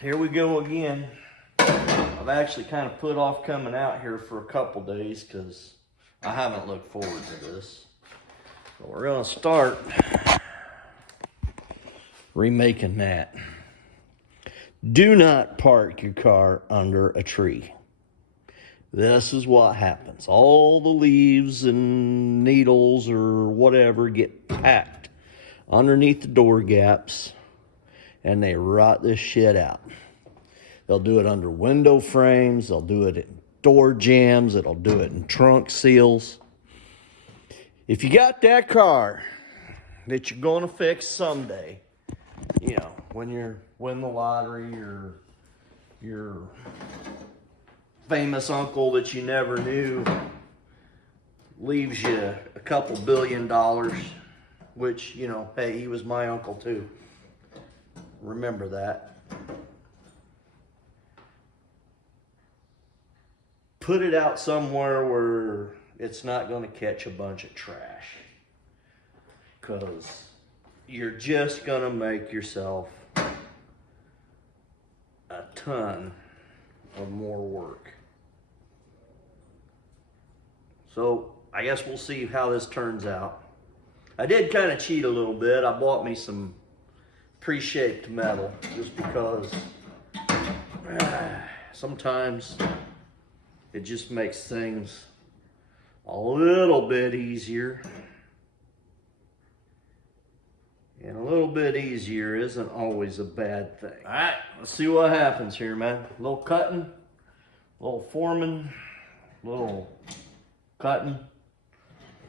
Here we go again. I've actually kind of put off coming out here for a couple days because I haven't looked forward to this. So we're gonna start remaking that. Do not park your car under a tree. This is what happens. All the leaves and needles or whatever get packed underneath the door gaps and they rot this shit out. They'll do it under window frames, they'll do it in door jambs, it'll do it in trunk seals. If you got that car that you're gonna fix someday, you know, when you win the lottery or your famous uncle that you never knew leaves you a couple $1 billion, which, you know, hey, he was my uncle too. Remember that. Put it out somewhere where it's not going to catch a bunch of trash, because you're just going to make yourself a ton of more work. So I guess we'll see how this turns out. I did kind of cheat a little bit. I bought me some pre-shaped metal just because sometimes it just makes things a little bit easier. And a little bit easier isn't always a bad thing. All right, let's see what happens here, man. A little cutting, a little forming, a little cutting,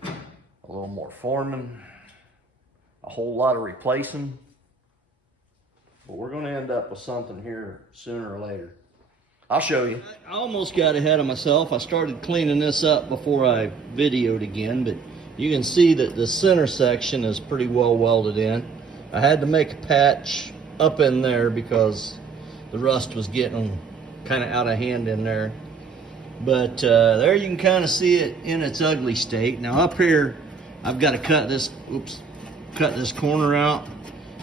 a little more forming, a whole lot of replacing. But we're going to end up with something here sooner or later. I'll show you. I almost got ahead of myself. I started cleaning this up before I videoed again, but you can see that the center section is pretty well welded in. I had to make a patch up in there because the rust was getting kind of out of hand in there. But there you can kind of see it in its ugly state. Now up here, I've got to cut this corner out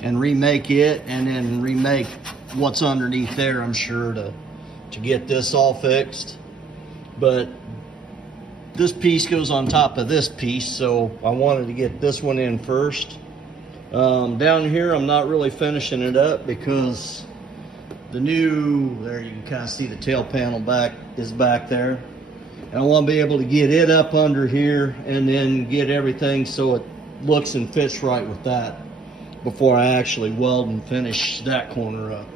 and remake it, and then remake what's underneath there, I'm sure, to get this all fixed. But this piece goes on top of this piece, so I wanted to get this one in first. Down here, I'm not really finishing it up because the new, there you can kind of see the tail panel is back there. And I want to be able to get it up under here and then get everything so it looks and fits right with that before I actually weld and finish that corner up.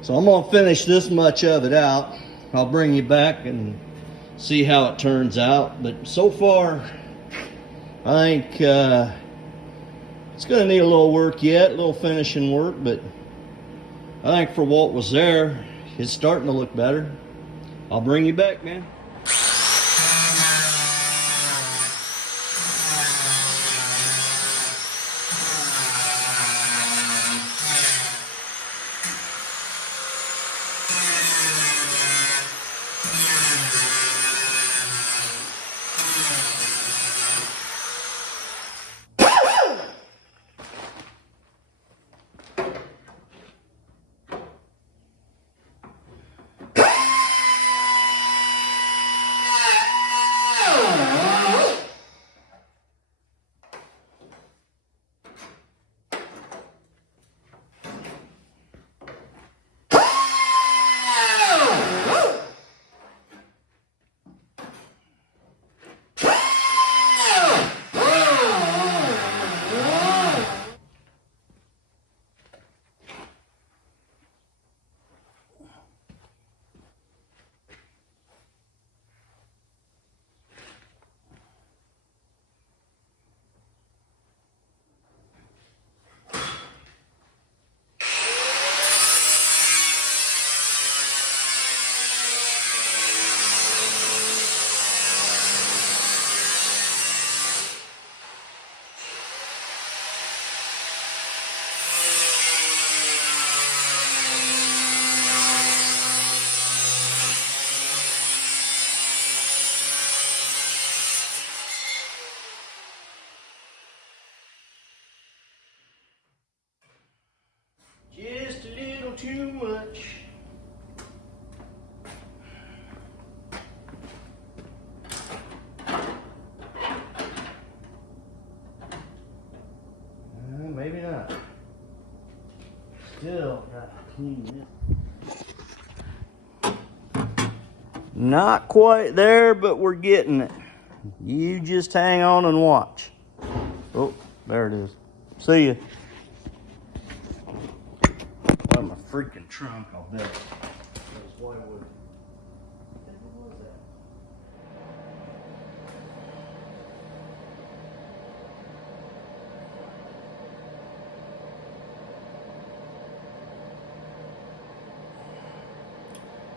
So I'm going to finish this much of it out. I'll bring you back and see how it turns out. But so far, I think it's going to need a little work yet, a little finishing work, but I think for what was there, it's starting to look better. I'll bring you back, man. little too much. Maybe not. Still got to clean this. Not quite there, but we're getting it. You just hang on and watch. Oh, there it is. See ya. Well, my freaking trunk, I'll bet.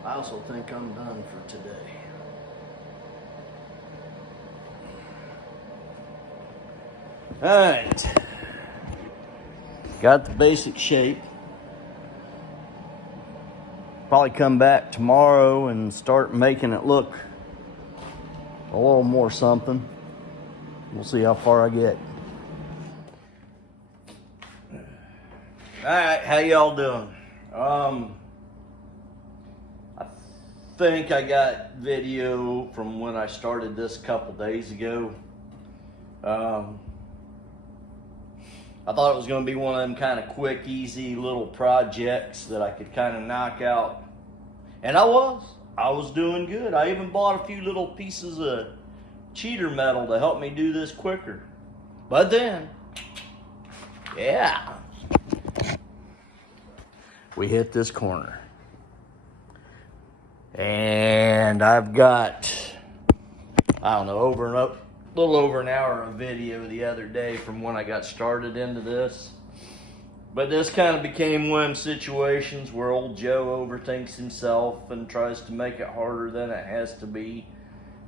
I also think I'm done for today. All right, got the basic shape. Probably come back tomorrow and start making it look a little more something. We'll see how far I get. All right, how y'all doing? I think I got video from when I started this a couple days ago. I thought it was going to be one of them kind of quick, easy little projects that I could kind of knock out. And I was doing good. I even bought a few little pieces of cheater metal to help me do this quicker. But then, yeah, we hit this corner. And I've got, I don't know, a little over an hour of video the other day from when I got started into this. But this kind of became one of them situations where old Joe overthinks himself and tries to make it harder than it has to be.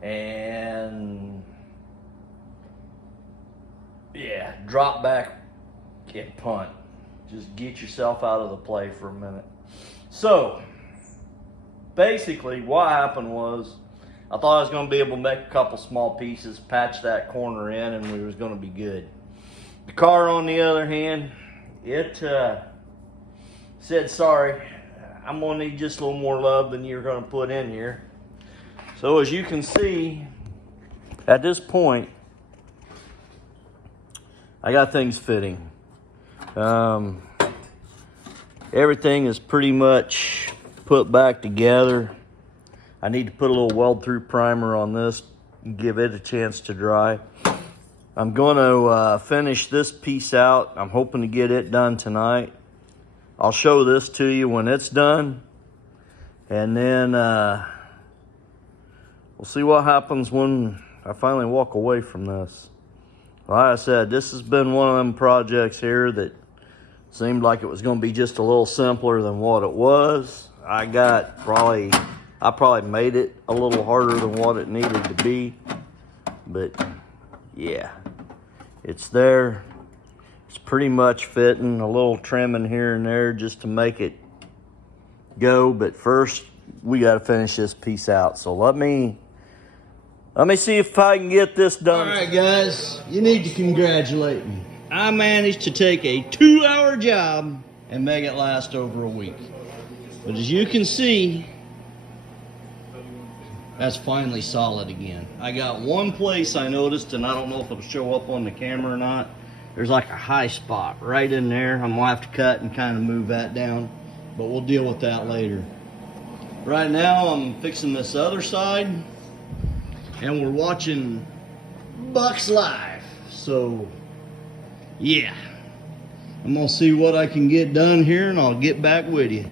And yeah, drop back and punt. Just get yourself out of the play for a minute. So basically what happened was, I thought I was going to be able to make a couple small pieces, patch that corner in, and we was going to be good. The car, on the other hand, it said, sorry, I'm going to need just a little more love than you're going to put in here. So as you can see, at this point, I got things fitting. Everything is pretty much put back together. I need to put a little weld-through primer on this and give it a chance to dry. I'm going to finish this piece out. I'm hoping to get it done tonight. I'll show this to you when it's done. And then we'll see what happens when I finally walk away from this. Like I said, this has been one of them projects here that seemed like it was going to be just a little simpler than what it was. I probably made it a little harder than what it needed to be, but yeah, it's there. It's pretty much fitting, a little trimming here and there just to make it go. But first, we got to finish this piece out. So let me see if I can get this done. All right, guys, you need to congratulate me. I managed to take a 2-hour job and make it last over a week. But as you can see, that's finally solid again. I got one place I noticed, and I don't know if it'll show up on the camera or not. There's like a high spot right in there. I'm gonna have to cut and kind of move that down, but we'll deal with that later. Right now, I'm fixing this other side, and we're watching Bucks Live. So, yeah. I'm gonna see what I can get done here, and I'll get back with you.